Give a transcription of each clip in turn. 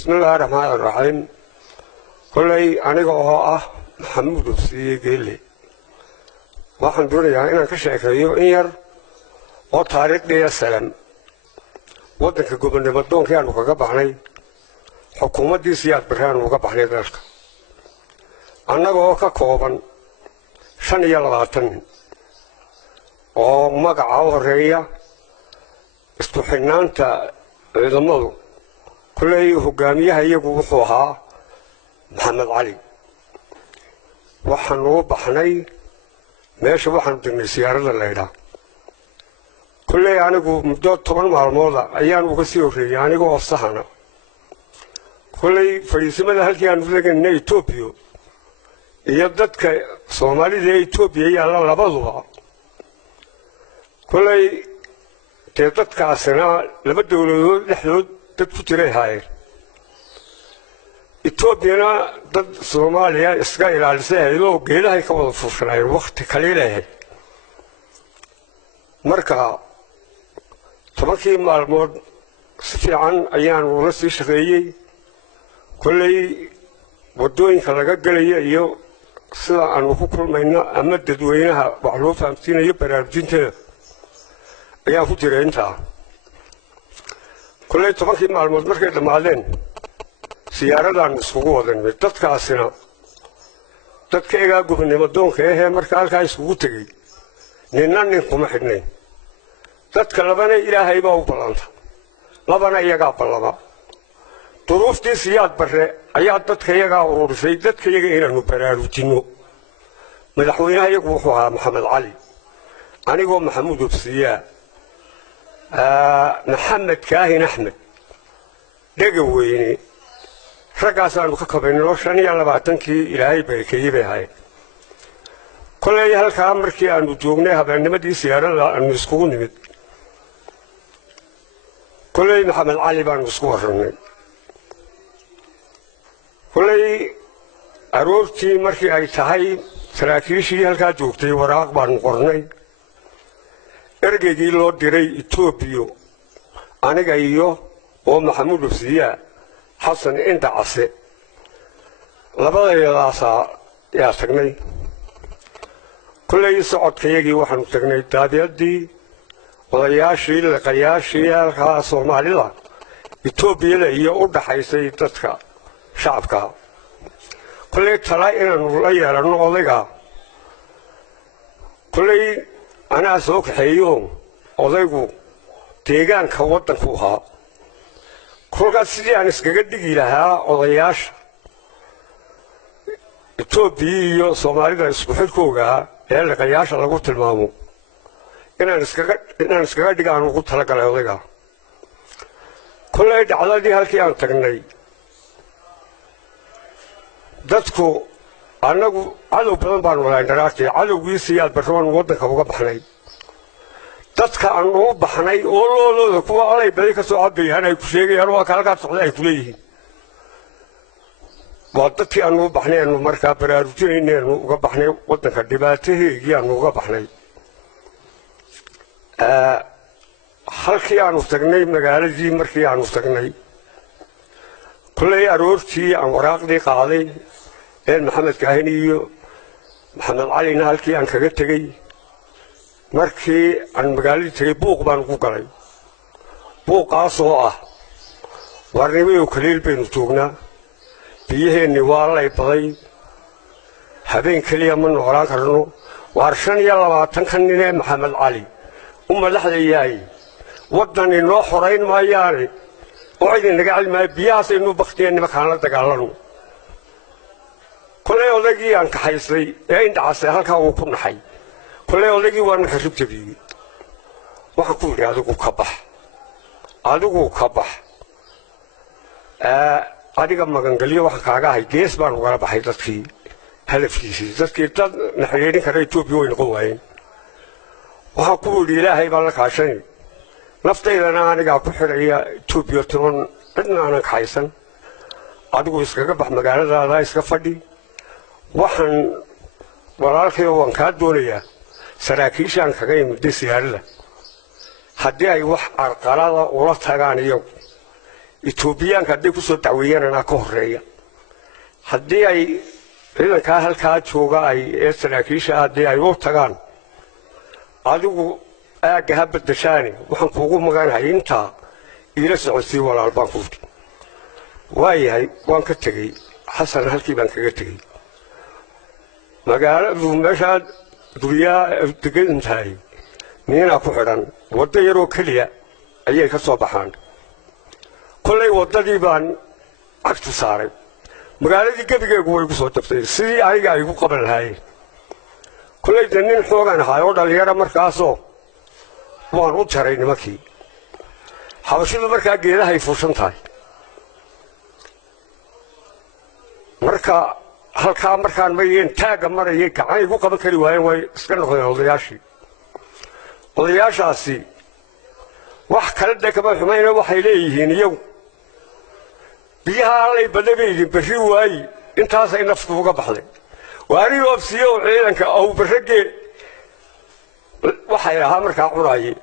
بسم الله الرحمن الرحيم كلي أنا جواه محمود في قلي واحد دنيا أنا كشيء إير وطارق لي السلام ودك قبل بدون كانوا كجبعني حكومة دي سياد برهان وجبعني ذلك أنا جواه ككوبان شن يلغاتن وما قعوا الرئية استحنان تا ضمنه كلي هجاميها يجوحوها محمد علي وحنو بحني ماشي وحن دني سيارة الليلة كلي يعني جو مدة طبعا مع الموضة أيام وقسيو في يعني جو الصحنة كلي فريسمة هالكي عن فلك إن إثيوبيا يبدأ كصومالي زي إثيوبيا يلا لبضوا كلي تبدأ كعسنا لبدو لحدود تدفتري هاي إثيوبيا ضد صوماليا إسرائيل على سهل وقيلها يكون فشراي وقت قليل مركا تمكي معلومات سفي عن أيام ورسي شغيي كلي ودوين خلقا قليا يو سلا عن وكل منا أمد دوينها معلوفة أمسين يبرا بجنته أيام فترة انتها كلي تمكي معلومات مركا لمعلين سيارة عن السوق هذا تذكر إيجا قبل نبضون كه مركال كاي سوق تجي ننن نقوم حدني تذكر لبنا إلى هاي باو بلانتا لبنا إيجا بلما تروف دي سياد برا أياد تذكر إيجا ورسي تذكر إيجا إلى نبرة روتينو ملحوينها يقوحها محمد علي أنا يقول محمود بسيا محمد كاهن أحمد دقويني رجعنا كقبلنا وشاني على بعتنكي إلهي بركيه بهاي كل هالكلام كي أنو جوجنا هبنا مدي سيارة لا أنو سكون نمت كل محمد علي بان سكورني كل أروتي مركي أي تهاي سراكيشي هالكا جوجتي وراق بان قرني إرجع جيلو ديري إثيوبيا أنا جايو ومحمود بسيا حسن أنت عصي لبلا يلاسا يا سجني كل يسعد كيجي وحن سجني تابيدي وياشي لقياشي الخاص ومالله يتوبي له يود حيسي تسكا شعبك كل تلاقي نولي رنوليكا كل أنا سوق حيوم أضيقو تيجان كوتن فوها كل سيدي أنا سكجد جيلها أضياش إثيوبيا سومالي يسبحوا كوجا يلا قياش على قوت المامو إن نسكجد جيلها قوت هلا كلا يضيقا كل هذا على دي هالكيان تغني دتكو أنا على بلان ولا إنتراكتي على ويسي البرلمان وضع كوجا بحني dadka aan u baxnay oo loolooda kuwa alay bari ka soo cabayaan ay ku sheegayaan waa kala qaad socday ay ku leeyihiin waa dadkii aan u baxnay aanu markaa baraarujinayeen uga baxnay wadanka dhibaatooyinka aan uga baxnay halkii aan u tagnay magaaladii markii aan u tagnay kulay aroortii aan waraaqdii qaaday ee maxamed kaahini iyo maxamed cali halkii aan kaga tagay markii aan magaaladii tagay buuq baan ku galay buuqaas oo ah warnimo kaliil baynu joognaa biyaheenni waa lay baday habeen kaliya ma noolaan karno waar 25 kan nin ee maxamed cali madaxda yahay wadan inoo xoreyn maayaane oo idin naga cilmay biyahaas inuu baqtiyeen nimankaan la dagaalano kulay odagii aan ka haysay ee indhaas halka uu ku naxay كل يوم وانا خرب تبي وحكون لي هذا كبح هذا كبح هذا كم كان قليل واحد كاجا هاي جيس بان وقرا بحيط في هل في شيء بس كده نحيرين كده يتوب يوين قوين وحكون لي لا هاي بالك عشان نفتي أنا قاعد بحرية يتوب يوتون أنا كايسن هذا يسكت بح مقالة هذا يسكت فدي وحن ورالك وان كادونيا saraakiishan kaga yimid siyaarada haddii ay wax arqalada ula tagaan iyo Etoobiyaanka hadday ku soo dacweeyaan ka horreeya haddii ay ciidankaa halkaa jooga ay ee saraakiisha haddii ay u tagaan adigu aagga ha beddeshaani waxaan kuugu maganahay intaa iila socodsii walaal baan ku idhi waayahay waan ka tegey xasan halkii baan kaga tegey magaaladu meeshaad guryaa degan tahay miinaa ku xidhan waddo yaroo keliya ayay ka soo baxaan kollay waddadii baan cagtu saaray magaaladii gebigeegu way igu soo jabtay sidii aniga ay igu qaban lahaayeen kollay de nin xoogan ahaa oo dhallinyaro markaasoo waan u jaray nimankii xabashidu markaa geedahay fuushan tahay marka halkaa markaan mayeen taagga marayay gacan igu qaban kari waayeen way iska noqdeen odayaashaasi wax kale de kama xumayna waxay leeyihiin iyagu biyaha allay badabeydi berri waayi intaasay naftu uga baxday waa arin oobsiye oo ciidanka aw barragee waxay ahaa markaa cunaayey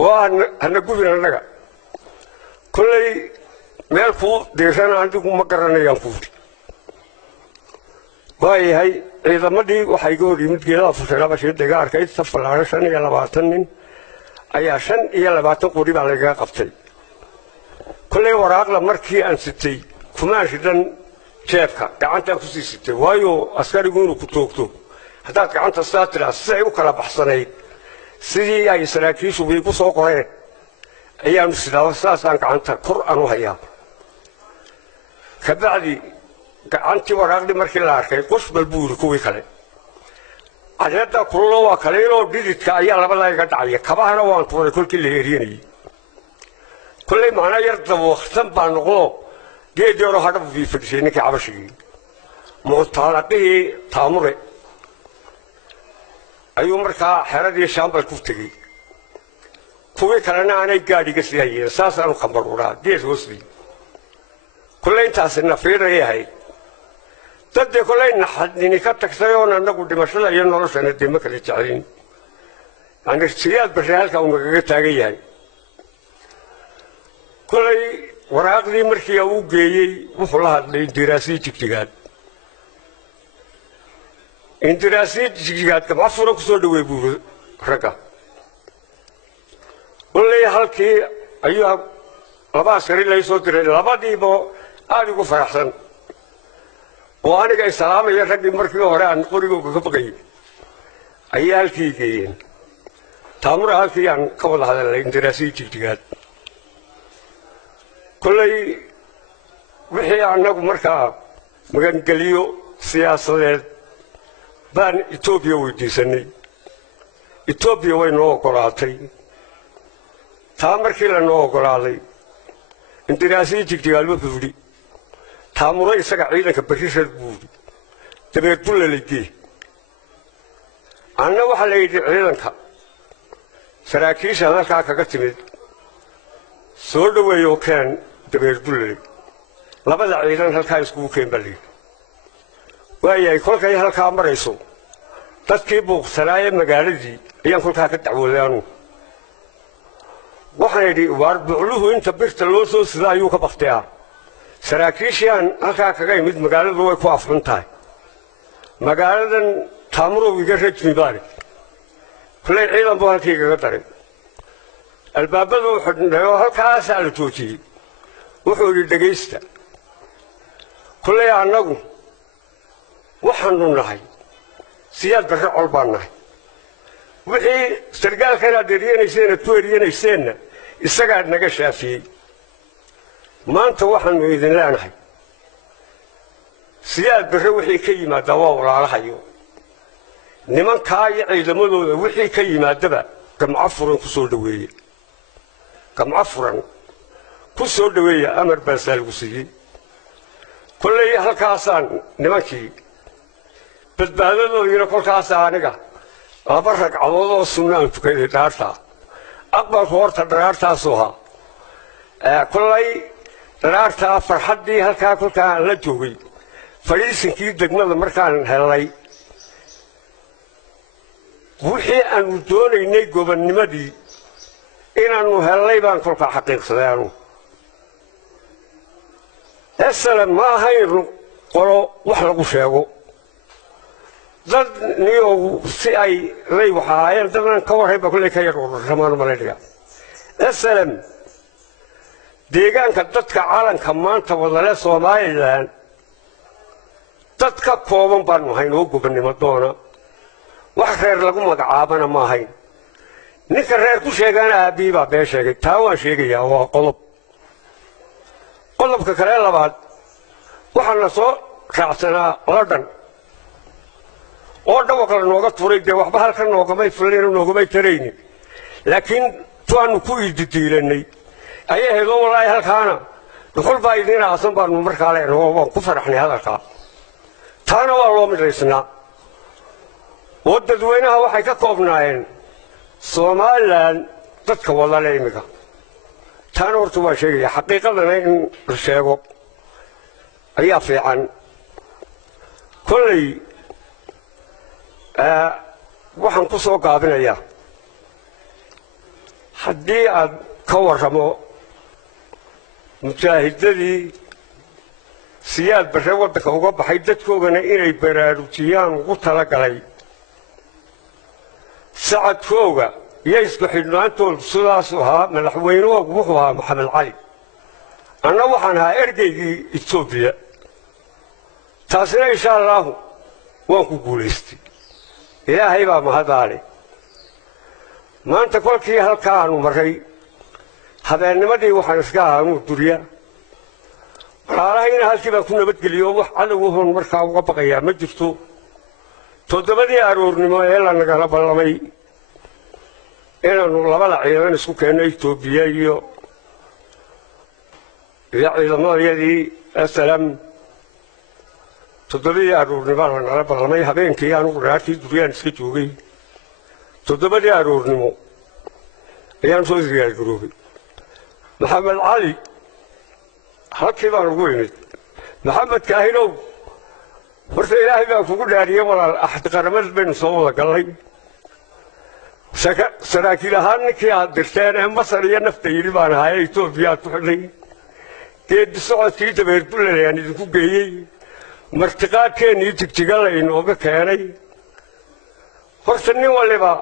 oo hana gubin annaga kollay meel kuu diirana adigu ma garanayaan kuudi waayahay ciidamadii waxay ga hor yimid geedaha fusheelabashiida iga arkayd saf ballaaran 25 nin ayaa 25 qori baa lagaga qabtay kollay waraaqda markii aan sitay kumaan shidan jeebka gacantaan ku sii sitay waayo askarigu inuu ku toogto haddaad gacanta saa tiraa si ay u kala baxsanayd sidii ay saraakiishu igu soo qoreen ayaanu sidaa saasaan gacanta kor aan u hayaa kabacdi gacantii waraaqdii markii la arkay qusbal buu yidhi kuwii kale cadeedda kullo waa kaleyloo dhididka ayaa labadaa iga dhacaya kabahana waan tuuray kolkii la eeryanayay kollay macnaa yar dabwaqsan baa noqdo geed yaroo hadhabu bii fadhisay ninkii cabashigii muctaaladihii taamure ayuu markaa xeradii shaambal ku tegey kuwii kalena aanay gaadhiga sii hayeen saasaanu kambaruuraa geed hoosbii kollay intaasi nafiiray ahayd daddee kollay naxadnini ka tagtay oon annagu dhimashada iyo noloshana dee ma kala jeclin yani siyaad barre halkaa uu nagaga taagan yahay kollay waraaqdii markii uu geeyey wuxuu la hadlay indiraasii jigjigaad gamca furan ku soo dhaweey buuri ragga kollay halkii ayuu laba askari lay soo diray labadiiba aad ugu faraxsan oo aniga ay salaamaya raggii markii hore aan qorigooga ka baqayay ayay halkii geeyeen taamura halkii aan ka wada hadalnay indiraasii jigjigaad kollay wixii annagu markaa magangeliyo siyaasadeed baan etoobiya weydiisanay etoobiya way noo oggolaatay taa markii lanoo oggolaaday indiraasii jigjigaad wuxuu yidhi taamuro isaga ciidanka berrishad buu yidhi dabeed bullaligee anna waxaa la yidhi ciidanka saraakiishaad halkaa kaga timid soo dhaweeyoo keen dabeed bullali labada ciidan halkaa iskugu keen baa layidhi waayahay kolkay halkaa marayso dadkii buuqsanaaye magaaladii ayaan kolkaa ka dacwooday anugu waxaan idhi waar bucluhu inta birta loo soo sida ayuu ka baktiyaa saraakiishii aan halkaa kaga imid magaaladu way ku afxun tahay magaaladan taamurow iga rajmi baani kollay ciidan buu halkii igaga daray albaabaduu xidhnay oo halkaasaa la joojiyey wuxuu yidhi dhegaysta kollay annagu waxaanu nahay siyaad barre col baan nahay wixii sargaalkan aad eryanayseen aad ku eryanayseenna isagaad naga shaafiyey maanta waxaanu idin leenahay siyaad barre wixii ka yimaaddaa waa walaalahayo nimankaa iyo ciidamadooda wixii ka yimaadaba gamco furan ku soo dhaweeye gamco furan ku soo dhaweeya amar baasaa lagu siiyey kollay halkaasaan nimankii badbaadadoodiina kolkaasa aniga laba ragcadood oo sunna aan tukaday dhaartaa aqbalku horta dharaartaasu ahaa kollay dharaartaa farxaddii halkaa kolkaa aan la joogay fadhiisinkii degmada markaan helnay wixii aanu doonaynay gobonnimadii inaannu helnay baan kolkaa xaqiiqsaday anugu السلام ما هين قرو وحلقوا شيء ضد نيو سي أي ري وحايل ضمن كور هيبقى كل كير رمان مالديا السلام ديجان كدتك عالم كمان تبغى سومايلان تدك كومن بانو هينو قبني مدونا وحخير لكم مقعابنا ما هين نكرر كل شيء أنا أبي بابي شيء تاوان شيء يا هو قلب ككرر لبعض وحنا صو كعسنا لندن أودا وكلا نوقة توريد وحبها كلا نوقة ما يفلين ونوقة ما يتريني لكن توانو كوي دتيلني أيه هذا والله هالكانا دخل بايدين عصام بان ممر عليه هو كفر إحنا هذا كا ثانا والله من رئيسنا وددوينها وحكا كوبناين سومالان تدك والله ليمكا ثانا ورتوا شيء حقيقة لنا الشيء أي في عن كل waxaan ku soo gaabinayaa haddii aad ka warramo mujaahidadii siyaad barre waddanka uga baxay dadkoogana inay baraarujiyaan ugu talagalay sacadkooga iyo isku xidhnaantoodu sidaasuu ahaa madaxweynahoogu wuxuu ahaa maxamed cali anna waxaan ahaa ergeygii etoobiya taasina insha allaahu waan ku guulaystay ilaahay baa mahadaale maanta kolkii halkaa aanu marray habeennimadii waxaan iska ahaa inuu duriya walaalahayna halkii baan ku nabadgeliyo wax cadowgahoon markaa uga baqayaa ma jirto toddobadii aroornimo ee la nagala ballamay inaannu labada ciidan isku keenno etoobiya iyo ciidamadayadii asalaam toddobadii aroornimo la nala ballamay habeenkii anugu raartii duryaan iska joogay toddobadii aroornimo ayaan soo diyaargaroobay maxamed cali halkii baan ugu imid maxamed kaahinow horta ilaahay baa kugu dhaariyey walaal axad qaramad baynu soo wada gallay saraakiil ahaan ninkii aad dirteen ee masar iyo nafta yidhi baan ahaa ee etoobiya aad ku xidhay geedi socodkii dabeerbullel ayaan idinku geeyey martiqaadkeennii jigjiga laynooga keenay horta nin waliba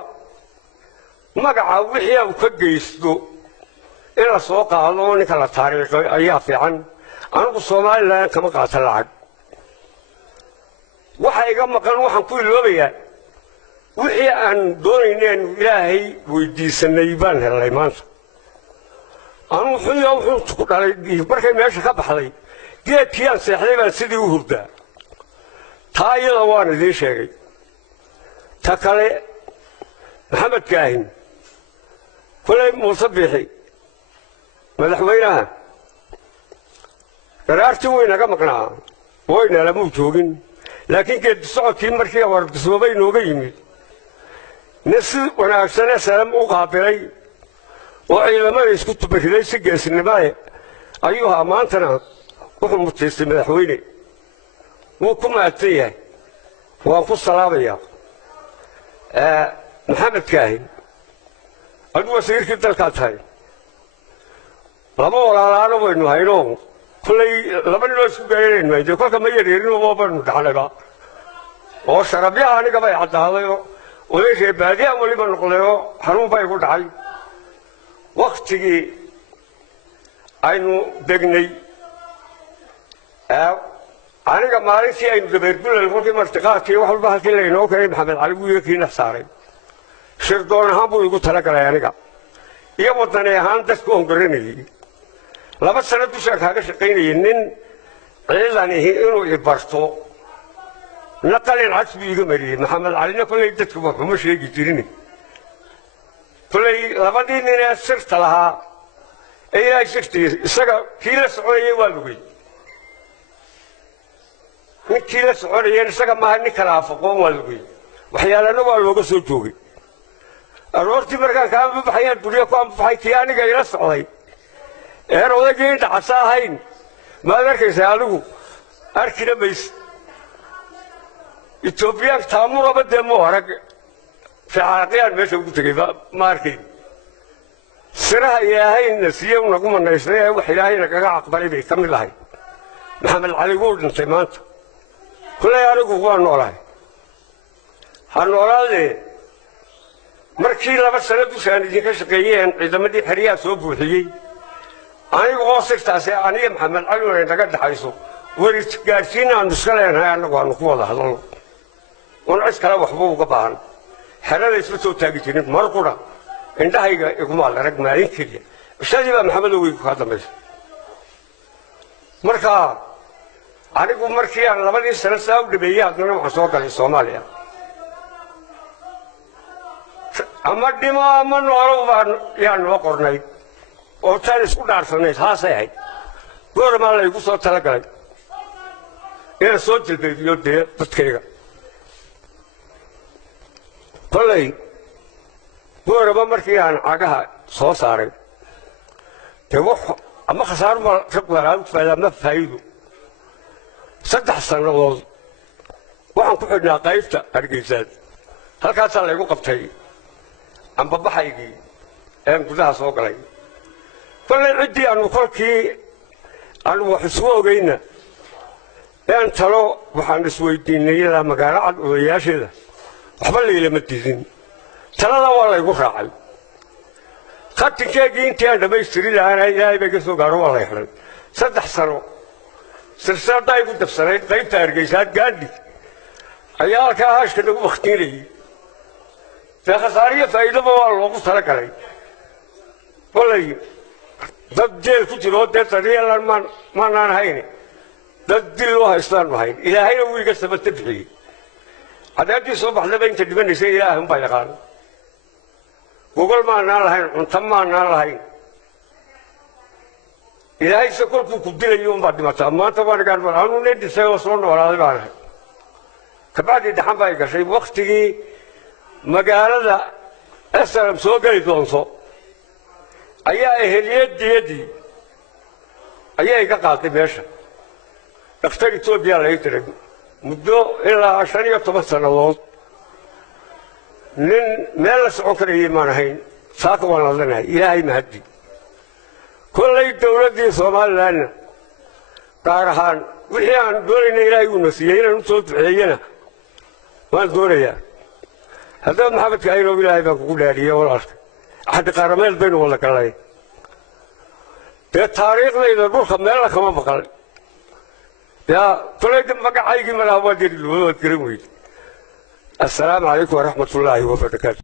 magaca wixii uu ka geysto in la soo qaado oo ninka la taariikhay ayaa fiican anigu somalilan kama qaata lacag waxa iga maqan waxaan ku iloobayaa wixii aan doonayneen ilaahay weydiisanay baan helay maanta anu wuxuu ku dhalay markay meesha ka baxday geedkii aan seexday baan sidii u hurdaa taa iyada waan idiin sheegay ta kale maxamed kaahin kolay muuse biixi madaxweynaha daraartii waynaga maqnaa wayna lamuu joogin laakiin geedi socodkii markii warbisoobay nooga yimid nin si wanaagsanee salam u qaabilay oo ciidamada isku tubariday si geesnimade ayuu ahaa maantana wuxuu mutaystay madaxweyne wuu ku mahadsan yahay waan ku salaabayaa maxamed kaahin adigu wasiirkii dalkaa tahay laba walaalaana waynu hayno kullay laba ninoo isku gayanaynu haydee kolka ma yareerinoo baynu dhacnayba oo sharabyaha aniga bay caddaaday oo oday reebaadiyan weliba noqdayoo xanuun baa igu dhacay waktigii aynu degnay aniga maalintii aynu dabeerbullel kolkii martiqaadkii wax walba halkii laynoo keenay maxamed cali wiiga kii nax saaray shirdoon ahaan buu igu talagalay aniga iyo waddani ahaan dadka oon garanayay laba sano dushaan kaaga shaqaynayay nin ciidan ihi inuu ibarto naqalin cas buu iga mariyey maxamed calina kollay dadka waxuma sheegi jirin kollay labadii nin ee sirta lahaa ee ilaahay sirtii isaga kii la soconayay waa lugay ninkii la soconayeen isaga maaha nin kala afaqoon waa lugay waxyaalana waa looga soo joogay aroortii markaan kaa anbabaxayaan duniya ku anbabaxay kii aniga ila socday een odaygii indhacasa ahayn maad arkaysaa adigu arkina mayse etoobiyaan taamuraba dee mu arag ficaaqiyaan meesha ugu tegay ma arkayn siraha ilaahayna siiye unagu manaysnay ee wax ilaahayna kaga aqbalay bay ka mid ahay محمد علي قول انت ما انت كل يارق هو النوراي هالنوراي مركي لا بس لا دوسان دي كشقيين اذا ما دي حريا سو بوخيي انا غوصتاسي انا محمد علي وين naga dhaxayso wari gaarsiin aan iskaleena anagu aan ku wada hadalno on iskala waxba uga baahan xerada isla soo taagi jirin mar qura indhahayga iguma arag maalin kaliya shadi ba maxamed oo ku hadlamayso marka anigu markii aan labadii sano soo dhabeeyay hadana waxaan soo galay Soomaaliya ama dhimo ama noolo baan yaan noo qornay oo taan isku dhaarsanay taasay ahayd Boorama la igu soo talagalay inaan soo jilbeeyo dadkayga kolay Boorama markii aan cagaha soo saaray wax ama khasaar ma rabaa faada ma faa'iido saddex sanadood waxaan ku xidhnaa qaybta Hargeysa halkaas la igu qabtay amba baxaygii aan gudaha soo galay kolay cidii aanu kolkii aanu wax isku ogeyna aan talo waxaan isweydiinay magaalo cad odayaasheeda waxba leeyma diidin talada waa la igu raacay khadkeegii intii aan dhamaystiray ilaahay bay ka soo gaaro waa la xiray saddex sano silsilada ay ku dabsanay qaybta Hargeysa gaadhi ayaa ka hashka lagu waqtiinay khasaariyo faa'iido waa loogu talagalay kolay dad jeel ku jiro dad tariilan ma naan hayn dad dil oo haystaan mahayn ilaahayna wuu iga sabata bixiyay hadaadii soo baxdaba inta dhibanaysay ilaahay baa yaqaan gogol ma naan lahayn cunto ma naan lahayn ilaahay se kolkuu ku dilayo baa dhimata maanta waan gaan mar aanu ne dhisay oo soo noolaaday baan ahay kabacdi dhaxan baa gashay waqtigii magaalada aslam soo gali doonto ayaa eheliyadii ayaa iga qaaday meesha dhakhtar Itoobiya la yidhi muddo ilaa 15 sanadood nin meel la socon karayay ma ahayn saaka waan ladanahay ilaahay mahadi kullay dawladii Soomaaliland gaar ahaan wixii aan doonaynay ilaahay uu nasiiyay inaan soo duceeyana waan doonayaa هذا محمد كايرو بالله بقول عليه ولا أحد قرمال بينه ولا كلاي التاريخ لا يدبر خمال كمان بقول يا طلعت مقع أيقي من هوا دير الواد كريموي السلام عليكم ورحمة الله وبركاته.